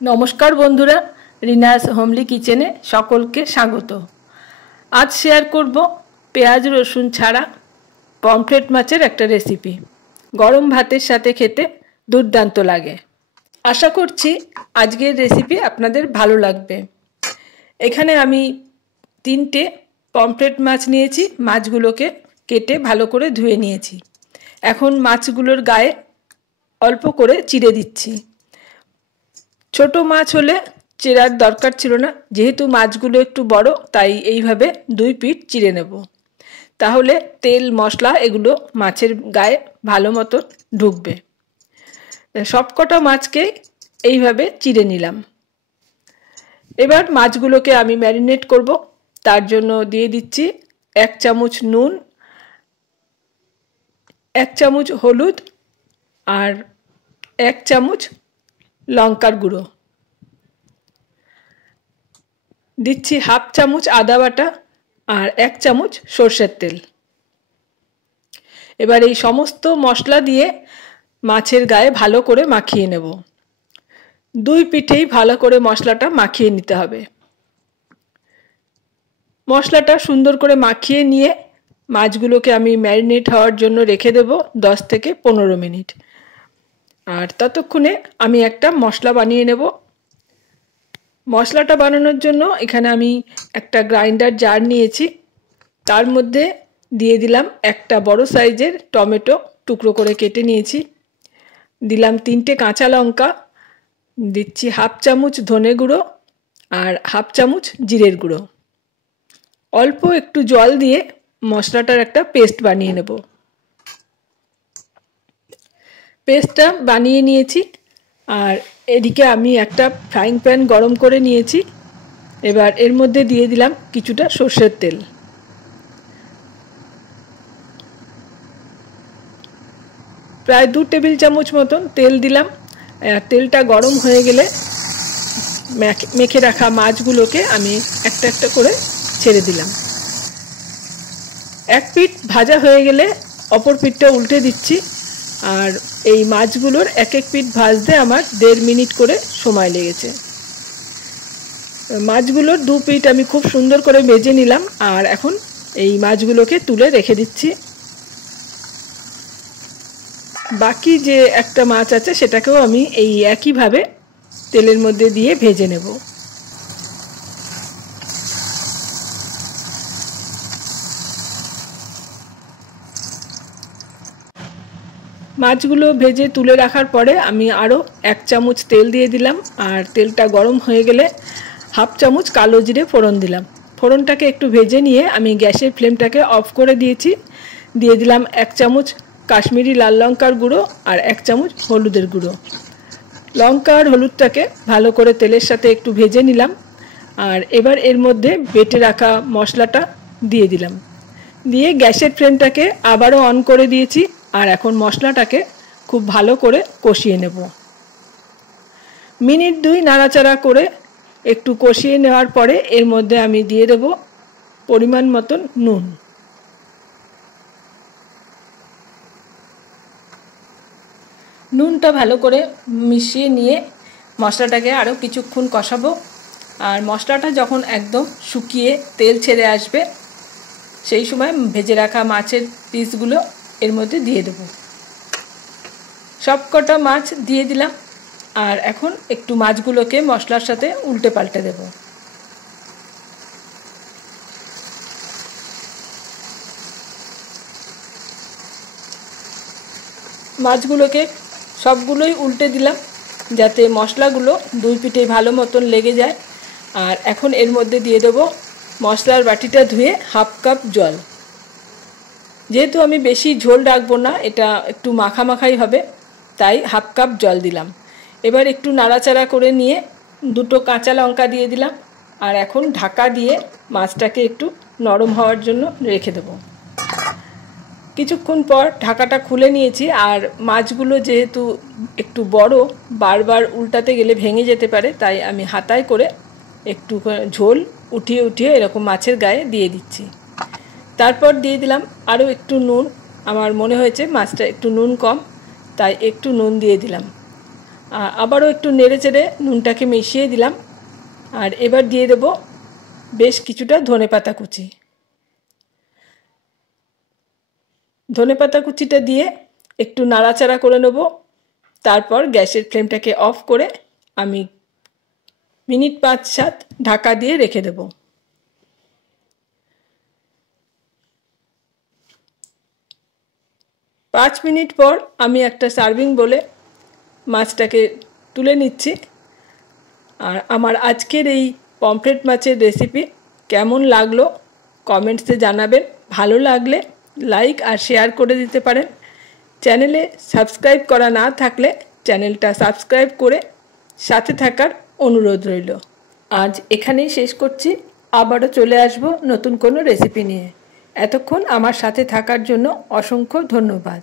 নমস্কার বন্ধুরা, রিনাস হোমলি কিচেনে সকলকে স্বাগত। আজ শেয়ার করব পেঁয়াজ রসুন ছাড়া পমফ্রেট মাছের একটা রেসিপি। গরম ভাতের সাথে খেতে দুর্দান্ত লাগে। আশা করছি আজকের রেসিপি আপনাদের ভালো লাগবে। এখানে আমি 3টে পমফ্রেট মাছ নিয়েছি। মাছগুলোকে কেটে ভালো করে ধুয়ে নিয়েছি। এখন মাছগুলোর গায়ে অল্প করে চিড়ে দিচ্ছি। ছোট মাছ হলে চেরার দরকার ছিল না, যেহেতু মাছগুলো একটু বড় তাই এইভাবে 2 পিঠ চিড়ে নেব। তাহলে তেল মশলা এগুলো মাছের গায়ে ভালো মতো ঢুকবে। সবকটা মাছকে এইভাবে চিড়ে নিলাম। এবার মাছগুলোকে আমি ম্যারিনেট করব। তার জন্য দিয়ে দিচ্ছি 1 চামচ নুন, 1 চামচ হলুদ আর 1 চামচ লঙ্কার গুঁড়ো। দিচ্ছি হাফ চামচ আদা বাটা আর 1 চামচ সরষের তেল। এবার এই সমস্ত মশলা দিয়ে মাছের গায়ে ভালো করে মাখিয়ে নেব। 2 পিঠেই ভালো করে মশলাটা মাখিয়ে নিতে হবে। মশলাটা সুন্দর করে মাখিয়ে নিয়ে মাছগুলোকে আমি ম্যারিনেট হওয়ার জন্য রেখে দেব 10 থেকে 15 মিনিট। আর ততক্ষণে আমি একটা মশলা বানিয়ে নেব। মশলাটা বানানোর জন্য এখানে আমি একটা গ্রাইন্ডার জার নিয়েছি। তার মধ্যে দিয়ে দিলাম একটা বড় সাইজের টমেটো টুকরো করে কেটে নিয়েছি। দিলাম 3টে কাঁচা লঙ্কা, দিচ্ছি হাফ চামচ ধনে গুঁড়ো আর হাফ চামচ জিরের গুঁড়ো। অল্প একটু জল দিয়ে মশলাটার একটা পেস্ট বানিয়ে নেব। পেস্টটা বানিয়ে নিয়েছি। আর এদিকে আমি একটা ফ্রাইং প্যান গরম করে নিয়েছি। এবার এর মধ্যে দিয়ে দিলাম কিছুটা সরষের তেল। প্রায় 2 টেবিল চামচ মতন তেল দিলাম। তেলটা গরম হয়ে গেলে মেখে রাখা মাছগুলোকে আমি একটা একটা করে ছেড়ে দিলাম। এক পিঠ ভাজা হয়ে গেলে অপর পিঠটা উল্টে দিচ্ছি। আর এই মাছগুলোর এক এক পিঠ ভাজতে আমার 1.5 মিনিট করে সময় লেগেছে। মাছগুলোর 2 পিঠ আমি খুব সুন্দর করে ভেজে নিলাম। আর এখন এই মাছগুলোকে তুলে রেখে দিচ্ছি। বাকি যে একটা মাছ আছে সেটাকেও আমি এই একইভাবে তেলের মধ্যে দিয়ে ভেজে নেব। মাছগুলো ভেজে তুলে রাখার পরে আমি আরও 1 চামচ তেল দিয়ে দিলাম। আর তেলটা গরম হয়ে গেলে হাফ চামচ কালো জিরে ফোড়ন দিলাম। ফোড়নটাকে একটু ভেজে নিয়ে আমি গ্যাসের ফ্লেমটাকে অফ করে দিয়েছি। দিয়ে দিলাম 1 চামচ কাশ্মীরি লাল লঙ্কার গুঁড়ো আর 1 চামচ হলুদের গুঁড়ো। লঙ্কা আর হলুদটাকে ভালো করে তেলের সাথে একটু ভেজে নিলাম। আর এবার এর মধ্যে বেটে রাখা মশলাটা দিয়ে দিলাম। দিয়ে গ্যাসের ফ্লেমটাকে আবারও অন করে দিয়েছি। আর এখন মশলাটাকে খুব ভালো করে কষিয়ে নেব। মিনিট 2 নাড়াচাড়া করে একটু কষিয়ে নেওয়ার পরে এর মধ্যে আমি দিয়ে দেব পরিমাণ মতন নুন। নুনটা ভালো করে মিশিয়ে নিয়ে মশলাটাকে আরও কিছুক্ষণ কষাবো। আর মশলাটা যখন একদম শুকিয়ে তেল ছেড়ে আসবে সেই সময় ভেজে রাখা মাছের পিসগুলো এর মধ্যে দিয়ে দেব। সবকটা মাছ দিয়ে দিলাম। আর এখন একটু মাছগুলোকে মশলার সাথে উল্টে পাল্টে দেব। মাছগুলোকে সবগুলোই উল্টে দিলাম যাতে মশলাগুলো 2 পিঠে ভালো মতন লেগে যায়। আর এখন এর মধ্যে দিয়ে দেব মশলার বাটিটা ধুয়ে হাফ কাপ জল। যেহেতু আমি বেশি ঝোল রাখবো না, এটা একটু মাখামাখাই হবে, তাই হাফ কাপ জল দিলাম। এবার একটু নাড়াচাড়া করে নিয়ে 2টো কাঁচা লঙ্কা দিয়ে দিলাম। আর এখন ঢাকা দিয়ে মাছটাকে একটু নরম হওয়ার জন্য রেখে দেব। কিছুক্ষণ পর ঢাকাটা খুলে নিয়েছি। আর মাছগুলো যেহেতু একটু বড়, বারবার উল্টাতে গেলে ভেঙে যেতে পারে, তাই আমি হাতায় করে একটু ঝোল উঠিয়ে উঠিয়ে এরকম মাছের গায়ে দিয়ে দিচ্ছি। তারপর দিয়ে দিলাম আরও একটু নুন। আমার মনে হয়েছে মাছটা একটু নুন কম, তাই একটু নুন দিয়ে দিলাম। আবারও একটু নেড়ে চেড়ে নুনটাকে মিশিয়ে দিলাম। আর এবার দিয়ে দেব বেশ কিছুটা ধনেপাতা কুচি। ধনেপাতা কুচিটা দিয়ে একটু নাড়াচাড়া করে নেব। তারপর গ্যাসের ফ্লেমটাকে অফ করে আমি মিনিট 5-7 ঢাকা দিয়ে রেখে দেব। 5 মিনিট পর আমি একটা সার্ভিং বলে মাছটাকে তুলে নিচ্ছি। আর আমার আজকের এই পমফ্রেট মাছের রেসিপি কেমন লাগলো কমেন্টসে জানাবেন। ভালো লাগলে লাইক আর শেয়ার করে দিতে পারেন। চ্যানেলে সাবস্ক্রাইব করা না থাকলে চ্যানেলটা সাবস্ক্রাইব করে সাথে থাকার অনুরোধ রইল। আজ এখানেই শেষ করছি। আবারও চলে আসব নতুন কোনো রেসিপি নিয়ে। এতক্ষণ আমার সাথে থাকার জন্য অসংখ্য ধন্যবাদ।